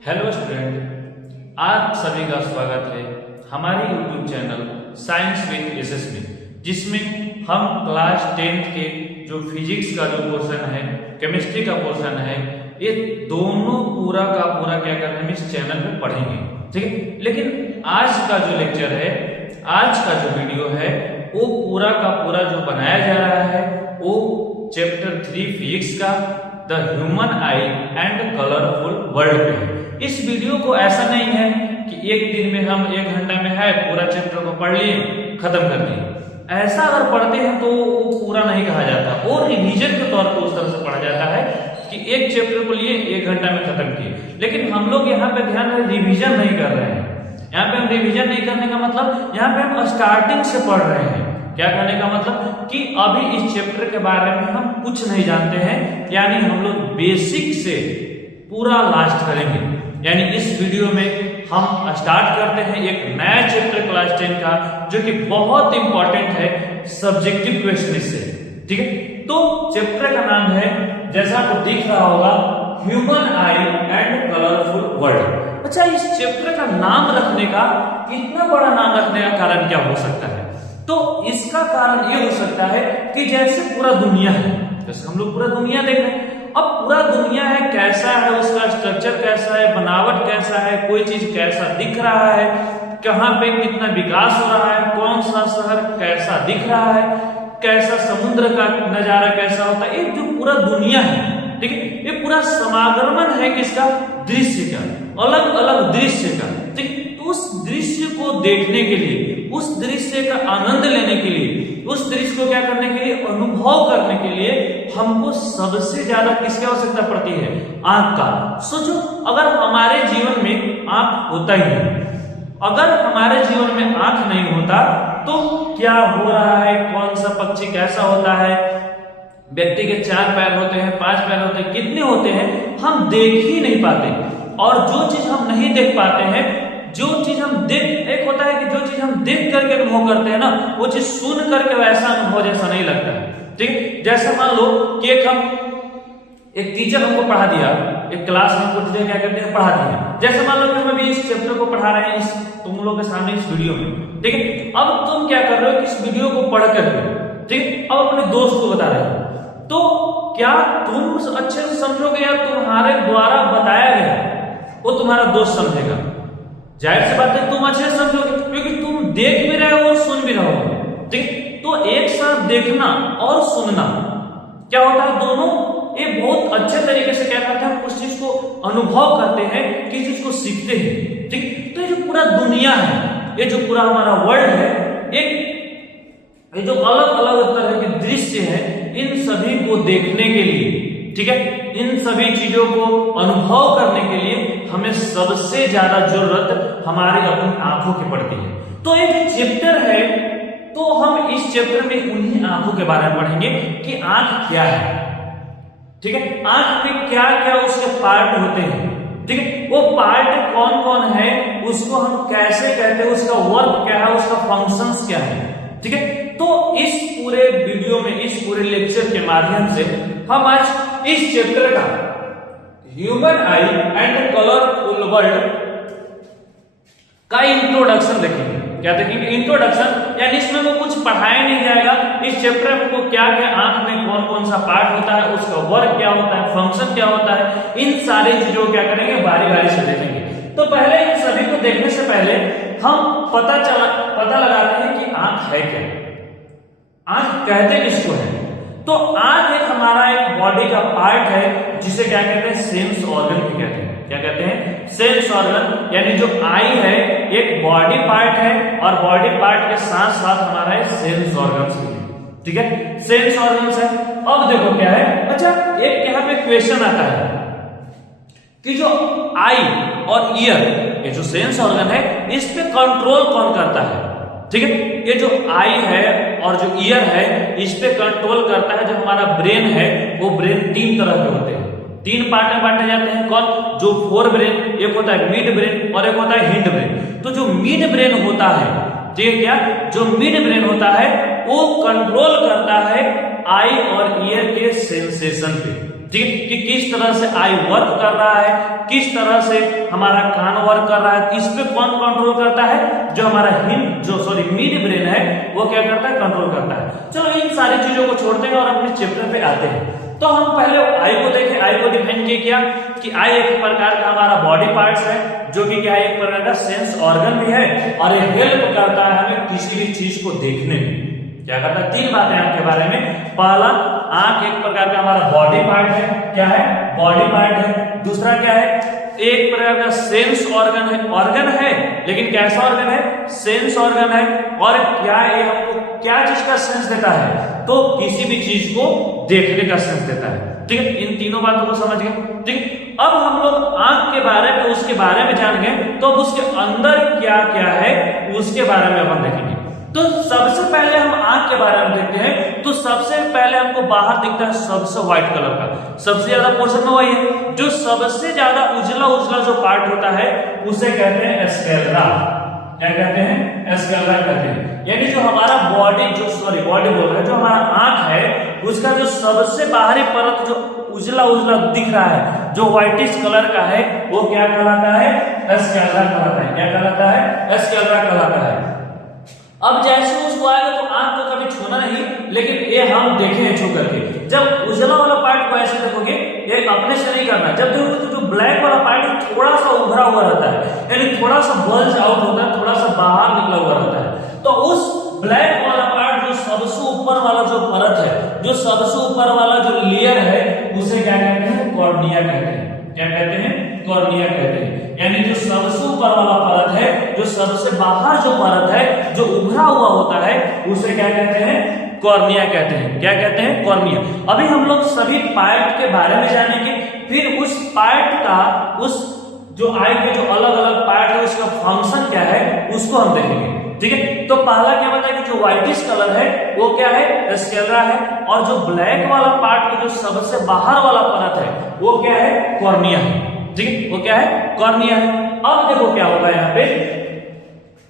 Hello student, आप सभी का स्वागत है हमारे YouTube channel science with SS में, जिसमें हम क्लास 10th के जो फिजिक्स का जो पोर्शन है, केमिस्ट्री का पोर्शन है, ये दोनों पूरा का पूरा क्या कर रहे हैं हम इस चैनल में पढ़ेंगे। ठीक है, लेकिन आज का जो लेक्चर है, आज का जो वीडियो है, वो पूरा का पूरा जो बनाया जा रहा है वो चैप्टर 3 फिजिक्स का the human I and colourful world पे है। इस वीडियो को ऐसा नहीं है कि एक दिन में हम 1 घंटा में है पूरा चैप्टर को पढ़ लिए खत्म कर दिए। ऐसा अगर पढ़ते हैं तो वो पूरा नहीं कहा जाता, और रिवीजन के तौर पर उस तरह से पढ़ा जाता है कि एक चैप्टर को लिए 1 घंटा में खत्म किए। लेकिन हम लोग यहाँ पे ध्यान में रिवीजन नहीं कर रहे हैं। यहाँ पे हम रिवीजन नहीं करने का मतलब यहाँ पे हम स्टार्टिंग से पढ़ रहे हैं। क्या कहने का मतलब कि अभी इस चैप्टर के बारे में हम कुछ नहीं जानते हैं, यानी हम लोग बेसिक से पूरा लास्ट करेंगे। यानी इस वीडियो में हम स्टार्ट करते हैं एक नया चैप्टर क्लास 10 का, जो कि बहुत इंपॉर्टेंट है, सब्जेक्टिव क्वेश्चन से। ठीक है, तो चैप्टर का नाम है, जैसा आपको दिख रहा होगा, human I and colourful world. अच्छा, इस चैप्टर का नाम रखने का, इतना बड़ा नाम रखने का कारण क्या हो सकता है? तो इसका कारण ये हो सकता है कि जैसे पूरा दुनिया है, जैसे हम लोग पूरा दुनिया देख रहे हैं, अब पूरा दुनिया है, कैसा है, उसका स्ट्रक्चर कैसा है, बनावट कैसा है, कोई चीज कैसा दिख रहा है, कहाँ पे कितना विकास हो रहा है, कौन सा शहर कैसा दिख रहा है, कैसा समुद्र का नजारा कैसा होता है, ये जो पूरा दुनिया है, ठीक है, ये पूरा समागमन है किसका? दृश्य का, अलग अलग दृश्य का। ठीक, तो उस दृश्य को देखने के लिए, उस दृश्य का आनंद लेने के लिए, उस दृश्य को क्या करने के लिए, अनुभव करने के लिए हमको सबसे ज्यादा किसकी आवश्यकता पड़ती है? आंख का। सोचो, अगर हमारे जीवन में आंख होता ही नहीं, अगर हमारे जीवन में आंख नहीं होता तो क्या हो रहा है, कौन सा पक्षी कैसा होता है, व्यक्ति के 4 पैर होते हैं, 5 पैर होते हैं, कितने होते हैं, हम देख ही नहीं पाते। और जो चीज हम नहीं देख पाते हैं, जो चीज हम देख, एक होता है कि जो चीज हम देख करके अनुभव करते हैं ना, वो चीज सुन करके वैसा अनुभव जैसा नहीं लगता है। ठीक है, जैसे मान लो कि एक टीचर हमको पढ़ा दिया, एक क्लास में हमको टीचर क्या करते हैं, पढ़ा दिया। जैसे मान लो कि हम अभी इस चैप्टर को पढ़ा रहे हैं, इस तुम लोग के सामने इस वीडियो में। ठीक है, अब तुम क्या कर रहे हो कि इस वीडियो को पढ़ करके, ठीक है, अब अपने दोस्त को बता रहे हो, तो क्या तुम अच्छे से समझोगे या तुम्हारे द्वारा बताया गया वो तुम्हारा दोस्त समझेगा? जाहिर सी बात है तुम अच्छे से समझोगे, क्योंकि तुम देख भी रहे हो और सुन भी रहे हो। ठीक, तो एक साथ देखना और सुनना क्या होता है, दोनों ये बहुत अच्छे तरीके से क्या करते हैं, उस चीज को अनुभव करते हैं, किसी चीज को सीखते हैं। ठीक, तो ये जो पूरा दुनिया है, ये जो पूरा हमारा वर्ल्ड है, ये जो अलग अलग तरह के दृश्य है, इन सभी को देखने के लिए, ठीक है, इन सभी चीजों को अनुभव करने के लिए हमें सबसे ज्यादा जरूरत हमारे अपनी आंखों की पड़ती है। तो ये जो चैप्टर है, तो हम इस चैप्टर में उन्हीं आंखों के बारे में पढ़ेंगे कि आंख क्या है। ठीक है, आंख में क्या क्या उसके पार्ट होते हैं, ठीक है, वो पार्ट कौन कौन है, उसको हम कैसे कहते हैं, उसका वर्क क्या है, उसका फंक्शंस क्या है। ठीक है, तो इस पूरे वीडियो में, इस पूरे लेक्चर के माध्यम से हम आज इस चैप्टर का human I and colourful world का इंट्रोडक्शन देखेंगे। क्या देखेंगे? इंट्रोडक्शन, यानी इसमें वो कुछ पढ़ाया नहीं जाएगा, इस चैप्टर में को क्या क्या, आंख में कौन कौन सा पार्ट होता है, उसका वर्क क्या होता है, फंक्शन क्या होता है, इन सारी चीजों को क्या करेंगे, बारी बारी से देखेंगे। तो पहले इन सभी को देखने से पहले हम पता लगाते हैं कि आंख है क्या, आंख कहते किसको है। तो आंख एक हमारा एक बॉडी का पार्ट है, जिसे क्या कहते हैं, सेंस ऑर्गन भी कहते हैं। क्या कहते हैं? Sense organ. यानी जो आई है एक बॉडी पार्ट है, और बॉडी पार्ट के साथ साथ हमारा है सेंस ऑर्गन्स भी है। ठीक है, सेंस ऑर्गन्स है। अब देखो क्या है, अच्छा एक यहाँ पे क्वेश्चन आता है कि जो आई और ईयर, ये जो सेंस ऑर्गन है, इस पे कंट्रोल कौन करता है? ठीक है, ये जो आई है और जो ईयर है, इस पे कंट्रोल करता है जो हमारा ब्रेन है। वो ब्रेन 3 तरह के होते हैं, 3 पार्ट में बांटे जाते हैं। कौन? जो फोर ब्रेन, एक होता है मिड ब्रेन और एक होता है हिंड ब्रेन। तो जो मिड ब्रेन होता है, ठीक है, क्या जो मिड ब्रेन होता है वो कंट्रोल करता है आई और ईयर के सेंसेशन पे, ठीक है, कि किस तरह से आई वर्क कर रहा है, किस तरह से हमारा कान वर्क कर रहा है, इस पे कौन कंट्रोल करता है, जो हमारा मिड ब्रेन है वो क्या करता है, कंट्रोल करता है। चलो इन सारी चीजों को छोड़ते हैं और अपने चैप्टर पे आते हैं। तो हम पहले आई को देखें, आई को डिफाइन किया कि आई एक प्रकार का हमारा बॉडी पार्ट्स है, जो कि क्या है, एक प्रकार का सेंस ऑर्गन भी है और ये हेल्प करता है हमें किसी भी चीज को देखने में। क्या करता है, तीन बातें आपके बारे में। पहला, आंख एक प्रकार का हमारा बॉडी पार्ट है, क्या है, बॉडी पार्ट है। दूसरा क्या है, एक प्रकार का सेंस ऑर्गन है, लेकिन कैसा ऑर्गन है, सेंस ऑर्गन है। और क्या ये हमको क्या चीज का सेंस देता है, तो किसी भी चीज को देखने का सेंस देता है, ठीक है। इन तीनों बातों को समझ गए, ठीक है। अब हम लोग आंख के बारे में, उसके बारे में जान गए, तो अब उसके अंदर क्या क्या है उसके बारे में अपन देखेंगे। तो सबसे पहले हम आंख के बारे में देखते हैं। तो सबसे पहले हमको बाहर दिखता है सबसे व्हाइट कलर का, सबसे ज्यादा पोर्शन में वही है, जो सबसे ज्यादा उजला उजला जो पार्ट होता है उसे कहते हैं स्क्लेरा। क्या कहते हैं, स्क्लेरा कहते हैं। यानी जो हमारा बॉडी बोल रहा है, जो हमारा आंख है उसका जो सबसे बाहरी परत जो उजला उजला दिख रहा है, जो व्हाइटिश कलर का है, वो क्या कहलाता है, स्क्लेरा कहलाता है। क्या कहलाता है, स्क्लेरा कहलाता है। अब जैसे उसको आएगा तो आंख को कभी छूना नहीं, लेकिन ये हम देखें छू करके। जब उजला वाला पार्ट को ऐसे देखोगे, ये अपने से नहीं करना, जब देखोगे तो जो ब्लैक वाला पार्ट थोड़ा सा उभरा हुआ रहता है, यानी थोड़ा सा बल्ज आउट होता है, थोड़ा सा बाहर निकला हुआ रहता है। तो उस ब्लैक वाला पार्ट, जो सबसे ऊपर वाला जो परत है, जो सबसे ऊपर वाला जो लेयर है, उसे क्या कहते हैं, कॉर्निया कहते हैं। क्या कहते हैं, कॉर्निया कहते हैं। यानी जो सबसे ऊपर वाला परत है, जो सबसे बाहर जो परत है, जो उभरा हुआ होता है, उसे क्या कहते हैं, कॉर्निया कहते हैं। क्या कहते हैं, कॉर्निया। अभी हम लोग सभी पार्ट के बारे में जानेंगे, फिर उस पार्ट का, उस जो आई के जो अलग अलग पार्ट है उसका फंक्शन क्या है उसको हम देखेंगे, ठीक है। तो पहला क्या बताया कि जो व्हाइटिश कलर है वो क्या है, स्क्लेरा है, और जो ब्लैक वाला पार्ट का जो सबसे बाहर वाला परत है वो क्या है, कॉर्निया है, ठीक है। वो क्या है, कॉर्निया है। अब देखो क्या होगा यहाँ पे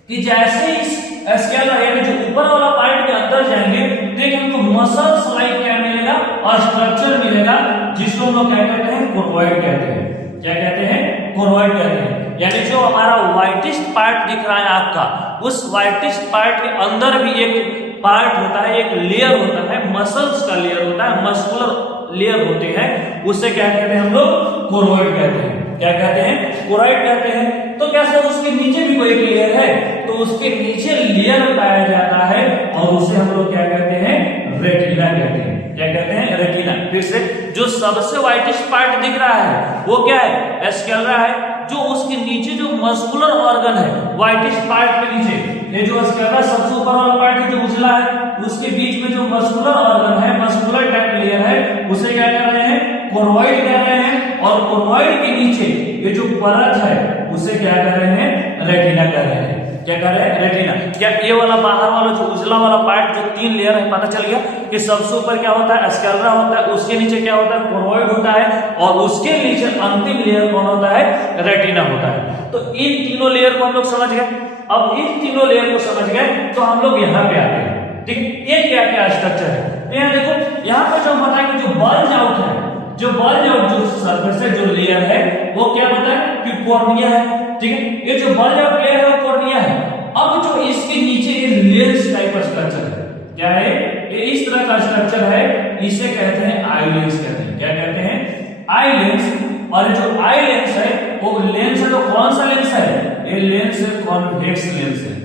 कि जैसे इस स्क्लेरा यानी जो ऊपर वाला पार्ट के अंदर जाएंगे तो एक हमको मसल्स लाइक क्या मिलेगा, और स्ट्रक्चर मिलेगा, जिसको हम लोग क्या कहते हैं, कोरोइड कहते हैं। क्या कहते हैं, कोरोइड कहते हैं। यानी जो हमारा व्हाइटिश पार्ट दिख रहा है आंख का, उस व्हाइटिश पार्ट के अंदर भी एक पार्ट होता है, एक लेयर होता है, मसल्स का लेयर होता है, मस्कुलर लेयर होते हैं, उसे क्या कहते हैं हम लोग, कोरोइड कहते हैं। क्या कहते हैं, कोरोइड कहते हैं। तो क्या सर उसके नीचे भी कोई लेयर है, तो उसके नीचे लेयर पाया जाता है और उसे हम लोग क्या कहते हैं, रेटिना कहते हैं। क्या कहते हैं, रेटिना। फिर से जो सबसे व्हाइटिश पार्ट दिख रहा है वो क्या है, स्क्लेरा है। जो उसके नीचे जो मस्कुलर ऑर्गन है, व्हाइटिश पार्ट के नीचे, ये जो स्क्लेरा सबसे ऊपर वाला पार्ट है जो उजला है, उसके बीच में जो मस्कुलर ऑर्गन है, मस्कुलर टाइप लेयर है, उसे क्या कह रहे हैं, कोरोइड कह रहे हैं। और कोरोइड के नीचे ये जो परत है उसे क्या कह रहे हैं, रेटिना कह रहे हैं। क्या कह रहे हैं, रेटिना। क्या ये वाला बाहर वाला जो उजला वाला पार्ट, जो तीन लेयर है, पता चल गया कि सबसे ऊपर क्या होता है, स्क्लेरा होता है, उसके नीचे क्या होता है, कोरोइड होता है, और उसके नीचे अंतिम लेयर कौन होता है, रेटिना होता है। तो इन तीनों लेयर को हम लोग समझ गए। अब इन तीनों लेयर को समझ गए तो हम लोग यहाँ पे आते हैं, ठीक है। ये क्या क्या स्ट्रक्चर है, यहाँ देखो, यहाँ पर जो बताया कि जो बल्ज आउट है, जो बल्ज आउट जो सरफेस है, जो लेयर है, वो क्या बताया कि कॉर्निया है, ठीक है। ये जो बल्ज आउट लेयर है वो कॉर्निया है। अब जो इसके नीचे ये लेंस टाइप का स्ट्रक्चर है, क्या है, ये इस तरह का स्ट्रक्चर है, इसे कहते हैं आई लेंस कहते हैं। क्या कहते हैं, आई लेंस। और जो आई लेंस है वो लेंस है, तो कौन सा लेंस है, ये लेंस है कॉन्वेक्स लेंस है।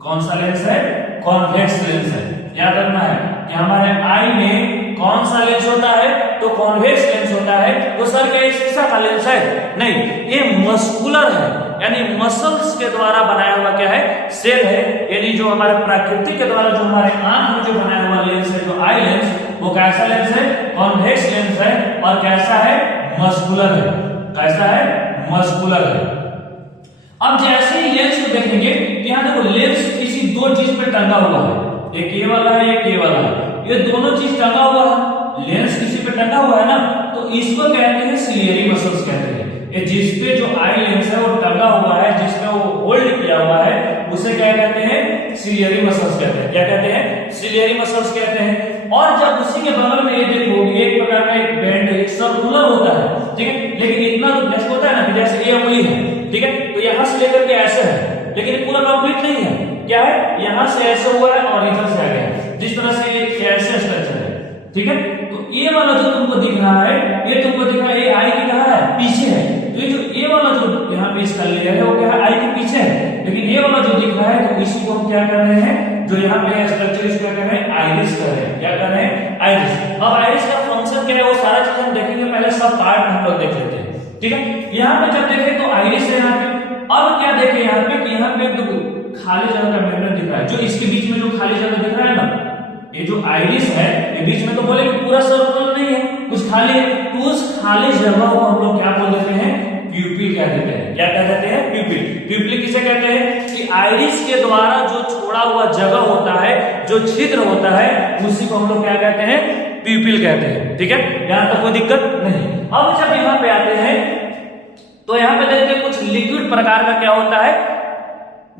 कौन सा लेंस है, कॉन्वेक्स लेंस है। याद रखना है कि हमारे आई में कौन सा लेंस होता है, तो कॉन्वेक्स लेंस होता है। तो सर क्या ये शीशा का लेंस है, नहीं, ये मस्कुलर है, यानी मसल्स के द्वारा बनाया हुआ क्या है, सेल है। यानी जो हमारे प्रकृति के द्वारा जो हमारे आंख में जो बनाया हुआ लेंस है, जो आई लेंस, वो कैसा लेंस है, कॉन्वेक्स लेंस है। और कैसा है, मस्कुलर है। कैसा है, मस्कुलर है। अब जैसे ही लेंस को देखेंगे तो यहाँ देखो लेंस किसी दो चीज पे टंगा हुआ है, एक ये वाला है, एक ये वाला है, ये दोनों चीज टंगा हुआ है। लेंस किसी पे टंगा हुआ है ना, तो इसको कहते हैं सिलियरी मसल्स कहते हैं। ये जिसपे जो आई लेंस है वो टंगा हुआ है, जिसमें वो होल्ड किया हुआ है, उसे क्या कहते हैं, सिलियरी मसल्स कहते हैं। क्या कहते हैं, सिलियरी मसल्स कहते हैं। और जब उसी के बगल में ये देखो एक प्रकार का एक बैंड एक सर्कुलर होता है, ठीक है, लेकिन इतना तो जैसे होता है ना कि जैसे ये उंगली है, ठीक है, तो यहां से लेकर के ऐसे है, लेकिन ये पूरा कंप्लीट नहीं है, क्या है, यहां से ऐसे हुआ है और इधर से आ गया, जिस तरह से ये ऐसे स्ट्रक्चर है, ठीक है। तो ये वाला जो तुमको दिख रहा है, ये तुमको दिख रहा है, ये आई की कहां है, पीछे है, तो ये जो ये वाला जो यहाँ पे इसका लेयर है वो क्या है, आई के पीछे है, लेकिन ये वाला जो दिख रहा है तो इसी को हम क्या कर रहे हैं, जो यहाँ पे स्ट्रक्चर इसको क्या कर रहे हैं, आइरिस कर रहे हैं, क्या कर रहे हैं, आइरिस। अब आइरिस का फंक्शन क्या है वो सारा चीज हम देखेंगे, पहले सब पार्ट हम लोग देख लेते हैं, ठीक है। यहाँ पे जब देखें तो आइरिस है यहाँ पे, अब क्या देखें यहाँ पे कि यहाँ पे तो खाली जगह का मेम्ब्रेन दिख रहा है, जो इसके बीच में जो खाली जगह दिख रहा है ना, ये जो आइरिस है ये बीच में तो बोले कि पूरा सर्कल नहीं है, कुछ खाली है, तो उस खाली जगह को हम लोग क्या बोल देते हैं, प्यूपिल कह देते हैं। क्या कह देते हैं, प्यूपिल। प्यूपिल किसे कहते हैं कि आइरिस के द्वारा जो छोड़ा हुआ जगह होता है, जो छिद्र होता है, उसी को हम लोग क्या कहते हैं, प्यूपिल कहते हैं, ठीक है, यहां तक कोई दिक्कत नहीं। अब जब यहाँ पे आते हैं तो यहाँ पे देखते हैं कुछ लिक्विड प्रकार का क्या होता है,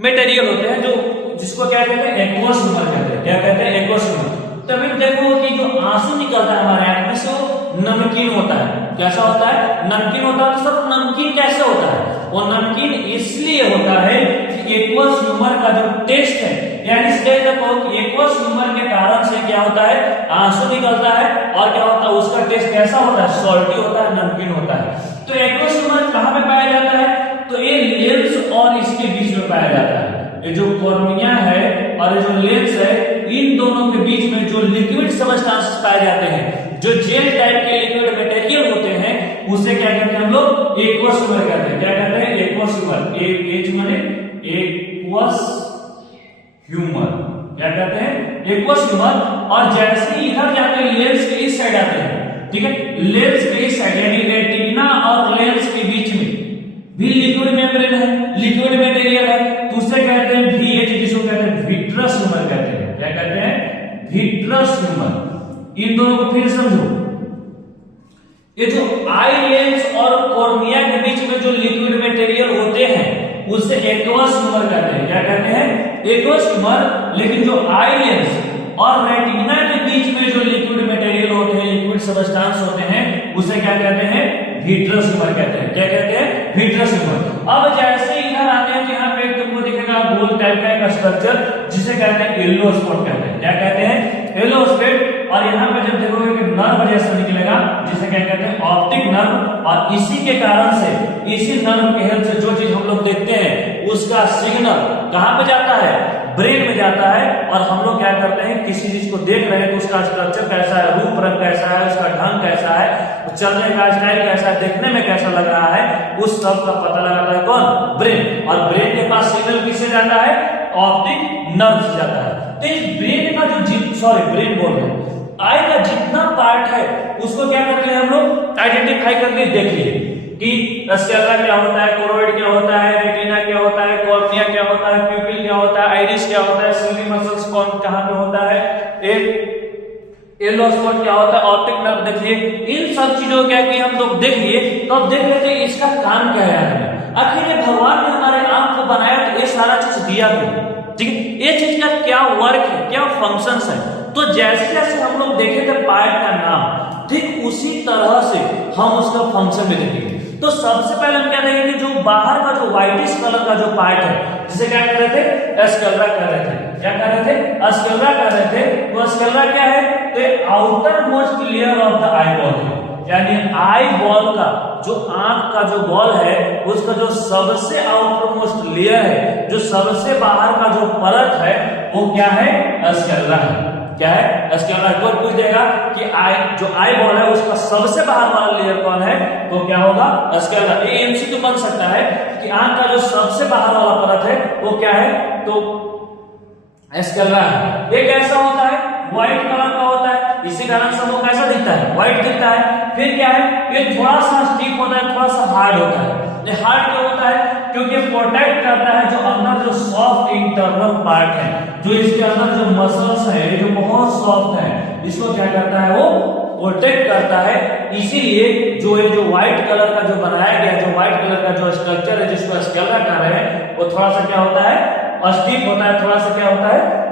मटेरियल होते हैं, जो जिसको क्या कहते हैं, एक्वस ह्यूमर कहते हैं, क्या कहते हैं, एक्वस ह्यूमर। तभी देखो कि जो आंसू निकलता है हमारे आंख में से वो नमकीन होता है, कैसा होता है, नमकीन होता है। तो सर नमकीन कैसे होता है, वो नमकीन इसलिए होता है कि एक्वस ह्यूमर का जो टेस्ट है, यानी देखो कि एक्वस ह्यूमर के कारण से क्या होता है, आंसू निकलता है, और क्या होता है, उसका टेस्ट कैसा होता है, सॉल्टी होता है, नमकीन होता है। तो एक्वस ह्यूमर कहां पे पाया जाता है, तो ये लेंस और इसके बीच में पाया जाता है। ये जो कॉर्निया है और ये जो लेंस है, इन दोनों के बीच में जो लिक्विड सबस्टेंसेस पाए जाते हैं, जो जेल टाइप के लिक्विड मटेरियल होते हैं, उसे क्या कहते हैं हम लोग, एक्वस ह्यूमर कहते हैं। क्या कहते हैं, एक्वस ह्यूमर। एच माने एक्वस ह्यूमर, क्या कहते हैं, एक्वस ह्यूमर। और जैसे ही इधर जाते लेंस के इस साइड आते हैं, ठीक है, लेंस के इस साइड यानी रेटिना और लेंस के बीच में भी लिक्विड मेम्ब्रेन है, लिक्विड मटेरियल है, तो उसे कहते हैं VH, जिसको कहते हैं विट्रस ह्यूमर कहते हैं। क्या कहते हैं, विट्रस ह्यूमर। इन दोनों को फिर समझो, ये जो आई लेंस और कॉर्निया के बीच में जो लिक्विड मटेरियल होते हैं उसे एक्वस ह्यूमर कहते हैं। क्या कहते हैं, एक्वस ह्यूमर। लेकिन जो आई लेंस और रेटिना के बीच में जो लिक्विड मटेरियल होते हैं, लिक्विड सबस्टेंस होते हैं, उसे क्या कहते हैं, विट्रस ह्यूमर कहते हैं। क्या कहते हैं, विट्रस ह्यूमर। अब जैसे इधर आते हैं तो यहाँ पे तुमको दिखेगा गोल टाइप का एक स्ट्रक्चर, जिसे कहते हैं येलो स्पॉट कहते हैं। क्या कहते हैं, येलो स्पॉट। और यहाँ पे जब देखोगे कि नर्व जैसा निकलेगा, जिसे क्या कहते हैं, ऑप्टिक नर्व। और इसी के कारण से, इसी नर्व के हेल्प से जो चीज हम लोग देखते हैं उसका सिग्नल कहाँ पे जाता है, ब्रेन में जाता है। और हम लोग क्या करते हैं, किसी चीज को देख रहे हैं तो उसका स्ट्रक्चर कैसा है, रूप रंग कैसा है, उसका ढंग कैसा है, चलने का स्टाइल कैसा है, देखने में कैसा लग रहा है, उस सब का पता लगाता है कौन, ब्रेन। और ब्रेन के पास सिग्नल किससे जाता है, ऑप्टिक नर्व से जाता है। तो इस ब्रेन का जो ब्रेन बोल रहे हैं, आई का जितना पार्ट है उसको क्या कर लिया हम लोग, आइडेंटिफाई करके देख लिए कि स्क्लेरा क्या होता है, कोरोइड क्या होता है, रेटिना क्या होता है, कॉर्निया क्या होता है, प्यूपिल क्या होता है, आइरिस क्या होता है, सिली मसल्स कौन कहां पे होता है, एक येलो स्पॉट क्या होता है, ऑप्टिक नर्व। देखिए इन सब चीजों क्या कि हम लोग देख लिए, तो अब देख लेते हैं इसका काम क्या है। आखिर ये भगवान ने हमारे आंख को बनाया तो ये सारा चीज दिया क्यों, ठीक है, ये चीज का क्या वर्क है, क्या फंक्शंस है। तो जैसे जैसे हम लोग देखे थे पार्ट का नाम, ठीक उसी तरह से हम उसका फंक्शन भी देखेंगे। तो सबसे पहले हम क्या देखेंगे, जो बाहर का जो व्हाइटिश कलर का जो पार्ट है, जिसे क्या कर रहे थे, स्क्लेरा कर रहे थे। क्या कर रहे थे, स्क्लेरा कर रहे थे। तो स्क्लेरा क्या है, तो outer most layer of the eye ball है, यानी आई बॉल का जो आंख का जो बॉल है उसका जो सबसे आउटर मोस्ट लेयर है, जो सबसे बाहर का जो परत है, वो क्या है, स्क्लेरा है। क्या है, स्क्लेरा। कोई पूछ देगा कि जो आई बॉल है उसका सबसे बाहर वाला लेयर कौन है, तो क्या होगा, स्क्लेरा। ये एमसीक्यू बन सकता है कि आंख का जो सबसे बाहर वाला परत है वो क्या है, तो स्क्लेरा है। ये कैसा होता है, व्हाइट कलर का होता है, इसी कारण से वो कैसा दिखता है, व्हाइट दिखता है। फिर क्या है, ये थोड़ा सा स्टिफ होता है, थोड़ा सा हार्ड होता है। ये हार्ड क्यों होता है, क्योंकि प्रोटेक्ट करता है जो अंदर जो सॉफ्ट इंटरनल पार्ट है, जो इसके अंदर जो मसल्स है जो बहुत सॉफ्ट है, इसको क्या करता है, वो प्रोटेक्ट करता है। इसीलिए जो ये जो व्हाइट कलर का जो बनाया गया, जो व्हाइट कलर का जो स्ट्रक्चर है जिसको स्क्लेरा कह रहे हैं, वो थोड़ा सा क्या होता है, स्टिफ होता है, थोड़ा सा क्या होता है,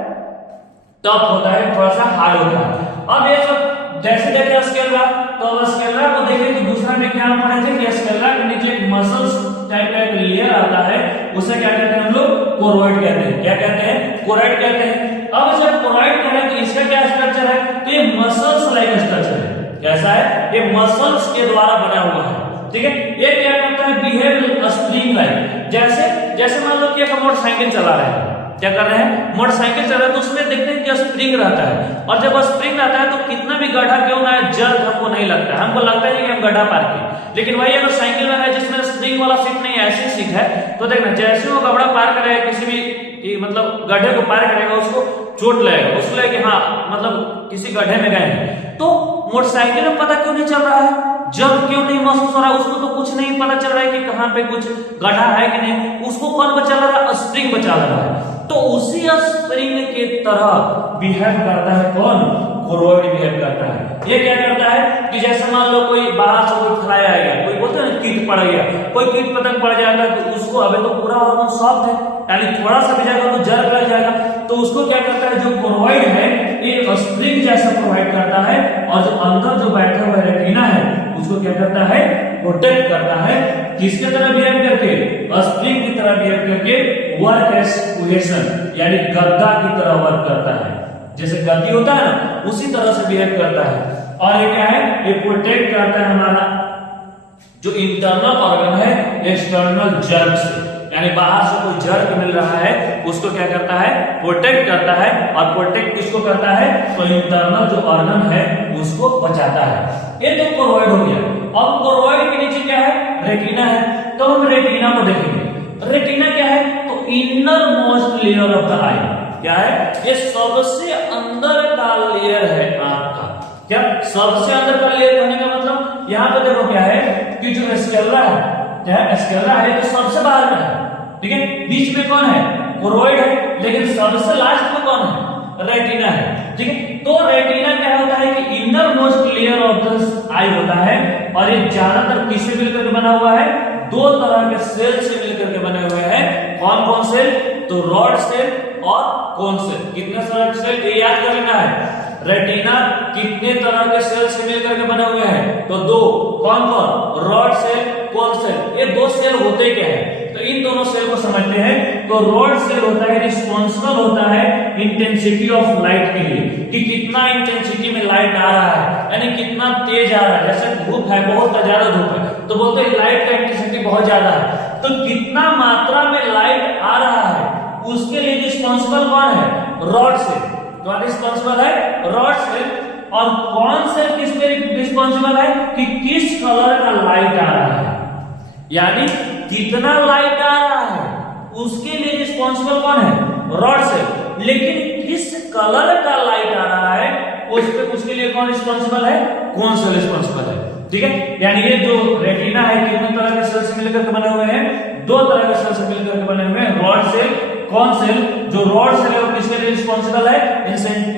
टफ होता है, थोड़ा सा हार्ड होता है। अब ये सब जैसे देखे स्केलरा, तो अब स्केलरा को देखें तो दूसरा में क्या हम पढ़े थे कि स्केलरा के नीचे एक मसल्स टाइप का एक लेयर आता है, उसे क्या कहते हैं हम लोग, कोरोइड कहते हैं। क्या कहते हैं? कोरोइड कहते हैं। अब जब कोरोइड कह रहे हैं तो इसका क्या स्ट्रक्चर है, तो ये मसल्स लाइक स्ट्रक्चर है। कैसा है? ये मसल्स के द्वारा बना हुआ है, ठीक है। ये क्या करता है, बिहेव स्प्रिंग लाइक। जैसे मान लो कि एक मोटरसाइकिल चला रहे हैं, क्या कर रहे हैं, मोटरसाइकिल चला रहे हैं, तो उसमें देखते हैं कि स्प्रिंग रहता है, और जब स्प्रिंग रहता है तो कितना भी गड्ढा क्यों ना है, जल्द हमको नहीं लगता है, हमको लगता है कि हम गड्ढा पार किए। लेकिन वही अगर साइकिल में है जिसमें स्प्रिंग वाला सीट नहीं है, ऐसी सीट है, तो देखना जैसे वो गड्ढा पार करेगा, किसी भी मतलब गड्ढे को पार करेगा, उसको चोट लगेगा, उसको लगेगा कि हाँ मतलब किसी गड्ढे में गए हैं। तो मोटरसाइकिल में पता क्यों नहीं चल रहा है, जब क्यों नहीं महसूस हो रहा है, उसको तो कुछ नहीं पता चल रहा है कि कहां पे कुछ गड्ढा है कि नहीं, उसको कौन बचा रहा है, स्प्रिंग बचा रहा है। तो उसी स्प्रिंग के तरह बिहेव करता है कौन, कोरोइड बिहेव करता है। ये क्या करता है कि जैसे मान लो कोई बाहर से कोई फ्लाई आ गया, कोई बोलते हैं कीट पड़ गया, कोई कीट पतंग पड़ जाएगा, तो उसको अभी तो पूरा ऑर्गन सॉफ्ट है, यानी थोड़ा सा भी जाएगा तो जर्क लग जाएगा, तो उसको क्या करता है, जो कोरोइड है ये स्प्रिंग जैसा प्रोवाइड करता है, और जो अंदर जो बैठा हुआ रेटिना है उसको क्या करता है, प्रोटेक्ट करता है। किसके तरह बिहेव करके, स्प्रिंग की तरह बिहेव करके, वर्क एज कोहेशन, यानी गद्दा की तरह वर्क करता है, जैसे गद्दी होता है ना, उसी तरह से बिहेव करता है। और ये क्या है, ये प्रोटेक्ट करता है हमारा जो इंटरनल ऑर्गन है एक्सटर्नल जर्क से, यानी बाहर से कोई जर्क मिल रहा है उसको क्या करता है, प्रोटेक्ट करता है। और प्रोटेक्ट किसको करता है, तो इंटरनल जो ऑर्गन है उसको बचाता है। ये तो कोरोइड हो गया। अब कोरोइड के नीचे क्या है, रेटिना है, तो हम रेटिना को देखेंगे। रेटिना क्या है, तो innermost layer of the eye. क्या है, ये सबसे अंदर का लेयर है आंख का। क्या सबसे अंदर का लेयर होने का मतलब, यहाँ पे देखो क्या है कि जो स्केलरा है, क्या स्केलरा है तो सबसे बाहर का है, ठीक है, बीच में कौन है, कोरोइड है, लेकिन सबसे लास्ट में कौन है, रेटिना है, ठीक है। तो रेटिना क्या होता है कि innermost layer of the eye होता है, और ये ज्यादातर किससे मिलकर के बना हुआ है, दो तरह के सेल से मिलकर के बने हुए हैं। कौन कौन सेल, तो रॉड सेल और कोन सेल। कितने तरह के सेल, ये याद कर लेना है। रेटिना कितने तरह के सेल से मिलकर के बने हुए हैं, तो दो। कौन कौन, रॉड सेल, कोन सेल। ये दो सेल होते क्या है, तो इन दोनों सेल को समझते हैं। तो रॉड सेल होता है, रिस्पॉन्सिबल होता है इंटेंसिटी ऑफ लाइट के लिए, कि कितना इंटेंसिटी में लाइट आ रहा है, यानी कितना तेज आ रहा है। जैसे धूप है, बहुत ज्यादा धूप है, तो बोलते हैं लाइट का इंटेंसिटी बहुत ज्यादा है, तो कितना मात्रा में लाइट आ रहा है उसके लिए रिस्पॉन्सिबल कौन है, रॉड सेल। कौन रिस्पॉन्सिबल है, रॉड सेल। और कौन सेल किसके रिस्पॉन्सिबल है, कि किस कलर का लाइट आ रहा है, यानी कितना लाइट आ रहा है उसके लिए रिस्पॉन्सिबल कौन है, रॉड सेल। लेकिन किस कलर का लाइट आ रहा है उसके लिए कौन रिस्पॉन्सिबल है, कोन सेल रिस्पॉन्सिबल है, ठीक है। यानी ये जो रेटिना है कितने तरह के सेल से मिलकर के बने हुए हैं, दो तरह के सेल से मिलकर के बने हुए हैं, रॉड सेल, कोन सेल। जो रॉड सेल है वो किसके लिए रिस्पॉन्सिबल है,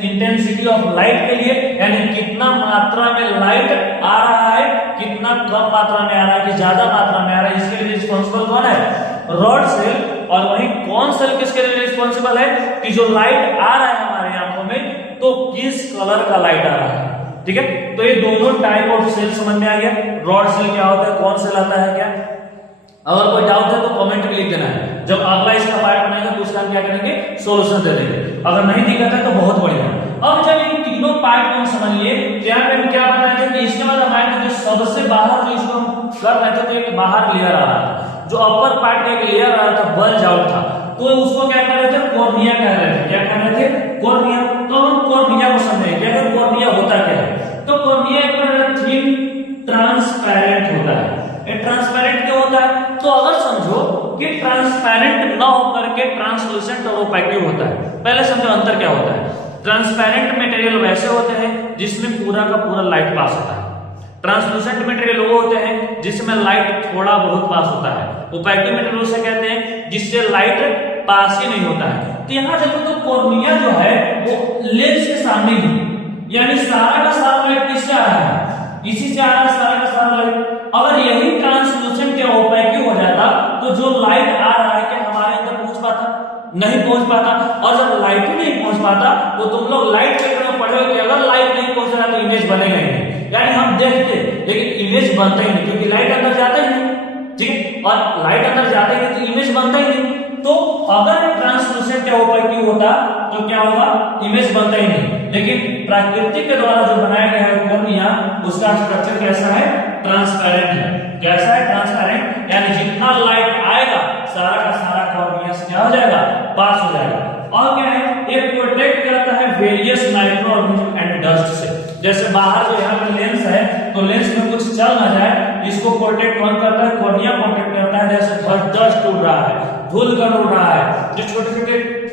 इंटेंसिटी ऑफ लाइट के लिए, यानी कितना मात्रा में लाइट आ रहा है, कितना कम मात्रा में आ रहा है कि ज्यादा मात्रा में आ रहा है, इसके लिए रिस्पॉन्सिबल कौन है, रॉड सेल। और वही कोन सेल किसके लिए रिस्पॉन्सिबल है, कि जो लाइट आ रहा है हमारे आंखों में तो किस कलर का लाइट आ रहा है, ठीक है। तो ये दोनों टाइप ऑफ सेल समझ में आ गया। रॉड सेल क्या होता है, कौन सेल आता है क्या। अगर कोई डाउट है तो कमेंट में लिख देना है, जब अगला इसका पार्ट बनाएंगे तो उसका हम क्या करेंगे, सॉल्यूशन दे देंगे। अगर नहीं दिखा था तो बहुत बढ़िया। अब जब इन तीनों पार्ट को हम समझ लिए, यहाँ पे हम क्या बताए थे कि इसके बाद हमारे जो सबसे बाहर जो इसको हम कर रहे थे, तो एक बाहर लेयर आ रहा था, जो अपर पार्ट का एक लेयर आ रहा था, बल्ज आउट था, तो उसको क्या कह रहे थे, कॉर्निया कह रहे थे। क्या कह रहे थे, कॉर्निया। तो हम कॉर्निया को समझेंगे, क्या कॉर्निया होता क्या है। तो कॉर्निया एक थिन ट्रांसपेरेंट होता है। ये ट्रांसपेरेंट क्यों होता है, तो अगर समझो कि ट्रांसपेरेंट ना होकर के ट्रांसलूसेंट और ओपेक होता है। पहले समझो अंतर क्या होता है। ट्रांसपेरेंट मटेरियल वैसे होते हैं जिसमें पूरा का पूरा लाइट पास होता है। ट्रांसलूसेंट मटेरियल वो होते हैं जिसमें लाइट थोड़ा बहुत पास होता है। ओपेक मटेरियल उसे कहते हैं जिससे लाइट पास ही नहीं होता है। तो यहाँ देखो तो कॉर्निया जो है वो लेंस के सामने ही, यानी सारा का सारा लाइट किससे आ रहा है, इसी से आ रहा है सारा का सारा लाइट। अगर यही ट्रांसलूसेंट या ओपेक हो जाता तो जो लाइट आ रहा है क्या हमारे अंदर पहुंच पाता, नहीं पहुंच पाता। और जब लाइट ही नहीं पहुंच पाता, तो तुम लोग लाइट के तरफ पढ़े हो कि अगर लाइट नहीं पहुंच रहा तो इमेज बनेगा ही नहीं, यानी हम देखते लेकिन इमेज बनता ही नहीं, क्योंकि लाइट अंदर जाता ही नहीं, ठीक है, और लाइट अंदर जाता ही नहीं तो इमेज बनता ही नहीं। तो अगर ट्रांसलूसेंट क्या होता तो क्या होगा, इमेज बनता ही नहीं। लेकिन प्राकृतिक के द्वारा जो बनाया गया है कॉर्निया, उसका स्ट्रक्चर कैसा है, ट्रांसपेरेंट है। कैसा है, ट्रांसपेरेंट, यानी जितना लाइट आएगा सारा का सारा कॉर्निया से क्या हो जाएगा, पास हो जाएगा। और क्या है, ये प्रोटेक्ट करता है various micro organism and dust से। जैसे बाहर जो यहाँ पे लेंस है, तो लेंस में कुछ चल ना जाए, इसको प्रोटेक्ट कौन करता है, कॉर्निया प्रोटेक्ट करता है। जैसे डस्ट उड़ रहा है, धूल कण उड़ रहा है, जो छोटे छोटे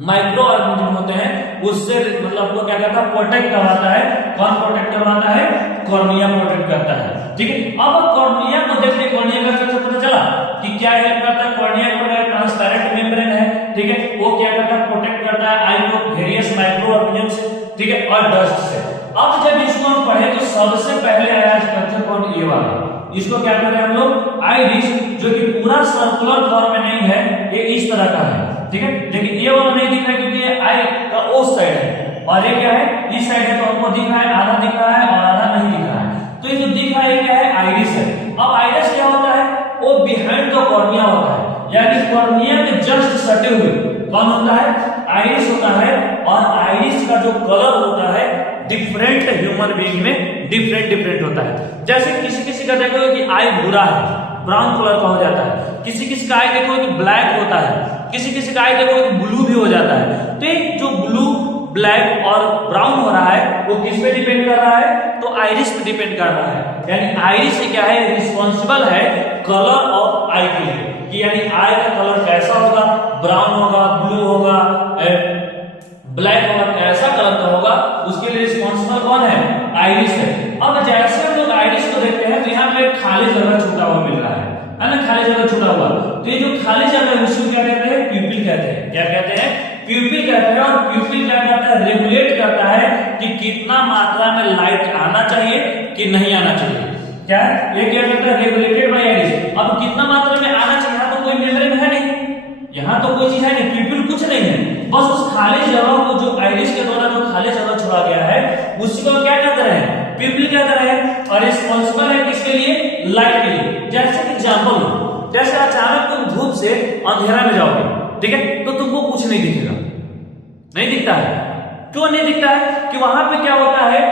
माइक्रो ऑर्गेनिज्म होते हैं उससे मतलब वो क्या करता है, प्रोटेक्ट करवाता है। कौन प्रोटेक्ट करवाता है, कॉर्निया प्रोटेक्ट करता है, ठीक है। अब कॉर्निया को देखते, कॉर्निया का कैसे पता चला कि क्या हेल्प करता है, कॉर्निया को ट्रांसपेरेंट मेम्ब्रेन है, ठीक है, वो क्या करता है, प्रोटेक्ट करता है आई को वेरियस माइक्रो ऑर्गेनिज्म से, ठीक है, और डस्ट से। अब जब इसको हम पढ़े तो सबसे पहले आया स्ट्रक्चर कौन, ये वाला। इसको क्या कर रहे हैं हम लोग, आइरिस, जो कि पूरा सर्कुलर फॉर्म में नहीं है, ये इस तरह का है, ठीक है, लेकिन ये वाला नहीं दिख रहा क्योंकि ये आई का उस साइड है, और ये क्या है, इस साइड है, तो हमको दिख रहा है, आधा दिख रहा है और आधा नहीं दिख रहा है। तो ये जो दिख रहा है क्या है, आइरिस है। अब आइरिस क्या होता है, वो बिहाइंड द कॉर्निया होता है, यानी कॉर्निया के जस्ट सटे हुए कौन होता है, आइरिस होता है। और आइरिस का जो कलर होता है डिफरेंट ह्यूमन बीइंग में डिफरेंट होता है। जैसे किसी का देखो कि आई भूरा है, ब्राउन कलर का हो जाता है, किसी का आई देखो कि ब्लैक होता है, किसी का आई देखो कि ब्लू भी हो जाता है। तो ये जो ब्लू, ब्लैक और ब्राउन हो रहा है वो किस पे डिपेंड कर रहा है, तो आइरिस पे डिपेंड कर रहा है। यानी आइरिस क्या है, रिस्पॉन्सिबल है कलर ऑफ आई के लिए, कि यानी आई का कलर कैसा होगा, ब्राउन होगा, ब्लू होगा, ब्लैक होगा, कैसा कलर का होगा, उसके लिए रिस्पॉन्सिबल कौन है, आइरिस है। अब जैसे हम लोग आइरिस को देखते हैं तो यहाँ पे खाली जगह छूटा हुआ मिल रहा है ना, खाली जगह छूटा हुआ। तो ये जो खाली जगह है उसको क्या कहते हैं, प्यूपिल कहते हैं। क्या कहते हैं, प्यूपिल कहते हैं। और प्यूपिल क्या करता है, रेगुलेट करता है कि कितना मात्रा में लाइट आना चाहिए कि नहीं आना चाहिए। क्या है, ये क्या करता है, रेगुलेटेड बाय आइरिस। अब कितना मात्रा में आना चाहिए, यहाँ तो कोई मेम्ब्रेन है नहीं, यहाँ तो कोई चीज है नहीं, प्यूपिल कुछ नहीं है, बस उस खाली जगह को जो आइरिस के द्वारा जो खाली जगह छोड़ा गया है उसी को क्या कहते हैं, प्यूपिल कहते हैं। और रिस्पॉन्सिबल है किसके लिए, लाइट के लिए। जैसे कि एग्जांपल, जैसे अचानक तुम धूप से अंधेरा में जाओगे, ठीक है, तो तुमको कुछ नहीं दिखेगा, नहीं दिखता है। क्यों नहीं दिखता है, कि वहां पे क्या होता है,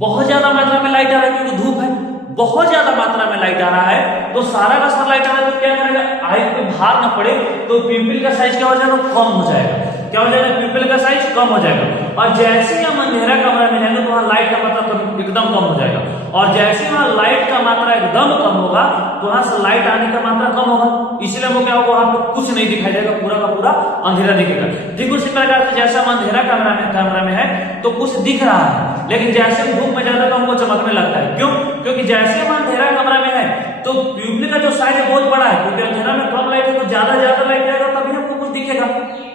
बहुत ज्यादा मात्रा में लाइट आ रहा है, क्योंकि धूप है, बहुत ज्यादा मात्रा में लाइट आ रहा है, तो सारा का सारा लाइट आ रहा है, तो क्या करेगा, आई पे भार ना पड़े, तो प्यूपिल का साइज क्या हो जाएगा, कम हो जाएगा। क्या हो जाएगा, प्यूपिल का साइज कम हो जाएगा। और जैसे ही हम अंधेरा कमरा में जाएंगे तो वहां लाइट का मात्रा एकदम कम हो जाएगा, और जैसे ही वहां लाइट का मात्रा एकदम कम होगा तो वहां से लाइट आने का मात्रा कम होगा, इसलिए वो क्या होगा, वहां पे कुछ नहीं दिखाई देगा, पूरा का पूरा अंधेरा दिखेगा। ठीक उसी प्रकार से जैसे हम अंधेरा कमरा में है तो कुछ दिख रहा है, लेकिन जैसे हम धूप में जाते हैं तो हमको चमकने लगता है। क्यों, क्योंकि जैसे हम अंधेरा कमरा में है तो प्यूपिल का जो साइज है बहुत बड़ा है, क्योंकि अंधेरा में कम लाइट है तो ज्यादा लाइट आएगा तभी हमको कुछ दिखेगा,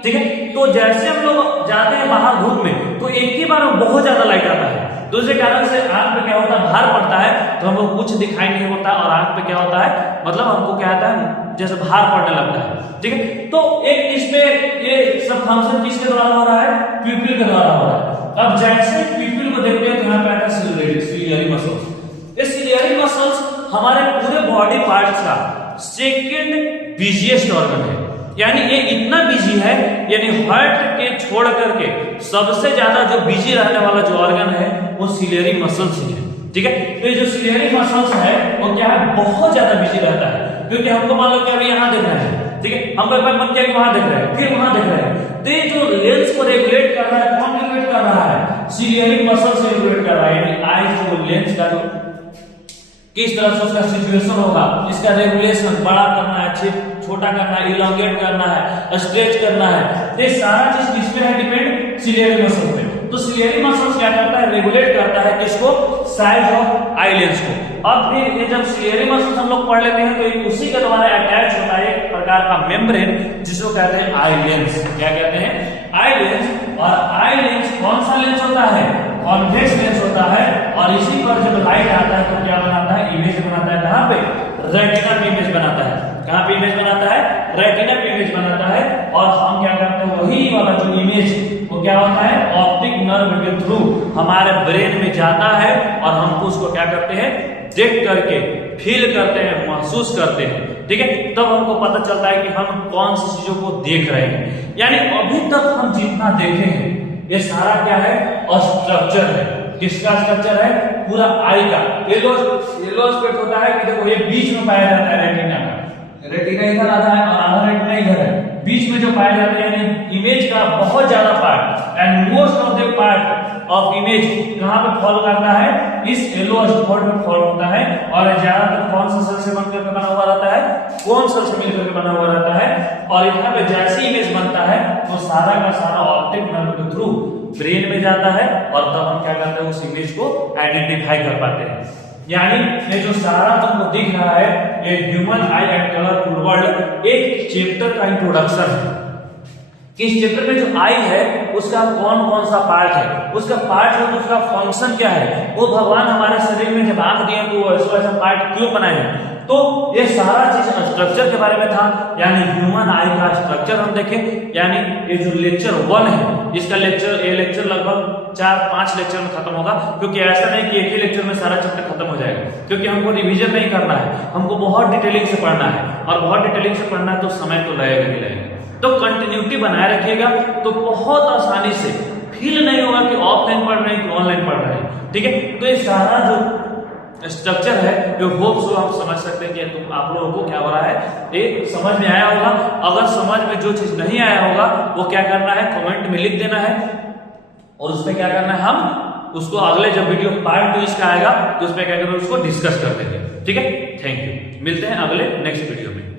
ठीक है। तो जैसे हम लोग जाते हैं बाहर धूप में तो एक ही बार बहुत ज्यादा लाइट आता है, तो इसी कारण से आंख पे क्या होता है, भार पड़ता है, तो हमको कुछ दिखाई नहीं होता, और आंख पे क्या होता है, मतलब हमको क्या आता है, जैसे भार पड़ने लगता है, ठीक है। तो एक इसमें ये सब फंक्शन किसके द्वारा हो रहा है, प्यूपिल के द्वारा हो रहा है। अब जैसे प्यूपिल को देखते हैं तो यहाँ पे आता है सिलियरी मसल्स। ये सिलियरी मसल्स हमारे पूरे बॉडी पार्ट्स का सेकंड बिजीएस्ट ऑर्गन है, यानी ये इतना बिजी है, यानी हार्ट के छोड़ करके सबसे ज्यादा जो बिजी रहने वाला जो ऑर्गन है वो सिलियरी मसल्स ही है, ठीक है। तो ये जो सिलियरी मसल्स है वो क्या है, बहुत ज्यादा बिजी रहता है, क्योंकि हमको मान लो कि अभी यहाँ देख रहे हैं, ठीक है, हमको एक बार मन किया कि वहां देख रहे हैं, फिर वहां देख रहे हैं, तो ये जो लेंस को रेगुलेट कर रहा है, कौन रेगुलेट कर रहा है, सिलियरी मसल से रेगुलेट कर रहा है। यानी आई जो लेंस का जो किस तरह से उसका सिचुएशन होगा, इसका रेगुलेशन, बड़ा करना है, छोटा करना है, इलोंगेट करना है, स्ट्रेच करना है, ये सारा चीज किस पे है डिपेंड, सिलियरी मसल पे। तो सिलियरी मसल क्या करता है, रेगुलेट करता है किसको, साइज ऑफ आई लेंस को। अब फिर ये जब सिलियरी मसल हम लोग पढ़ लेते हैं तो ये उसी के द्वारा अटैच होता है एक प्रकार का मेम्ब्रेन जिसको कहते हैं आई लेंस। क्या कहते हैं, आई लेंस। और आई लेंस कौन सा लेंस होता है, कॉन्वेक्स लेंस होता है, और इसी पर जब लाइट आता है तो क्या बनाता है, इमेज बनाता है। कहां पे, रेटिना पे इमेज बनाता है। कहां पे इमेज बनाता है, रेटिना पे इमेज बनाता है। और हम क्या करते हैं, वही वाला जो इमेज हमारे ब्रेन में जाता है और हमको उसको क्या करते हैं, देख करके फील करते हैं, महसूस करते हैं, ठीक है। तब हमको पता चलता है कि हम कौन सी चीजों को देख रहे हैं। यानी अभी तक हम जितना देखे हैं ये सारा क्या है, स्ट्रक्चर है। किसका स्ट्रक्चर है, पूरा आई का। येलो एस्पेक्ट होता है कि देखो ये बीच में पाया जाता है रेटिना का, रेटिना इधर आता है और आधा रेटिना इधर है, बीच में जो पाया जाता है यानी इमेज का बहुत ज्यादा part and most of the part of image कहां पे फॉलो करता है, इस येलो स्पॉट में फॉलो होता है। और ज्यादातर कौन सा सेल से बनकर बना हुआ रहता है, कौन सेल से मिलकर के बना हुआ रहता है। और यहाँ पे जैसी इमेज बनता है तो सारा का सारा ऑप्टिक नर्व के थ्रू ब्रेन में जाता है और तब हम क्या करते हैं, उस इमेज को आइडेंटिफाई कर पाते हैं। यानी ये जो सारा हमको दिख रहा है ये human I and colourful world एक चैप्टर का इंट्रोडक्शन है। इस चैप्टर में जो आई है उसका कौन कौन सा पार्ट है, उसका पार्ट है, उसका फंक्शन क्या है, वो भगवान हमारे शरीर में जब आंख दिए तो ऐसा पार्ट क्यों बनाए हैं। तो ये सारा चीज स्ट्रक्चर के बारे में था, यानी ह्यूमन आई का स्ट्रक्चर हम देखें। यानी ये जो लेक्चर 1 है, इसका ये लेक्चर लगभग 4-5 लेक्चर में खत्म होगा, क्योंकि ऐसा नहीं कि एक ही लेक्चर में सारा चैप्टर खत्म हो जाएगा, क्योंकि हमको रिवीजन नहीं करना है, हमको बहुत डिटेलिंग से पढ़ना है। और बहुत डिटेलिंग से पढ़ना है तो समय तो लगेगा ही लगेगा। तो कंटिन्यूटी बनाए रखिएगा तो बहुत आसानी से फील नहीं होगा कि ऑफलाइन पढ़ रहे हैं कि ऑनलाइन पढ़ रहे हैं, ठीक है। तो ये सारा जो स्ट्रक्चर है जो होप सो आप समझ सकते हैं कि तुम आप लोगों को क्या हो रहा है, ये समझ में आया होगा। अगर समझ में जो चीज नहीं आया होगा वो क्या करना है, कमेंट में लिख देना है और उसमें क्या करना है, हम उसको अगले जब वीडियो पार्ट 2 इसका आएगा तो उसमें क्या करेंगे, उसको डिस्कस कर देंगे, ठीक है। थैंक यू, मिलते हैं अगले नेक्स्ट वीडियो में।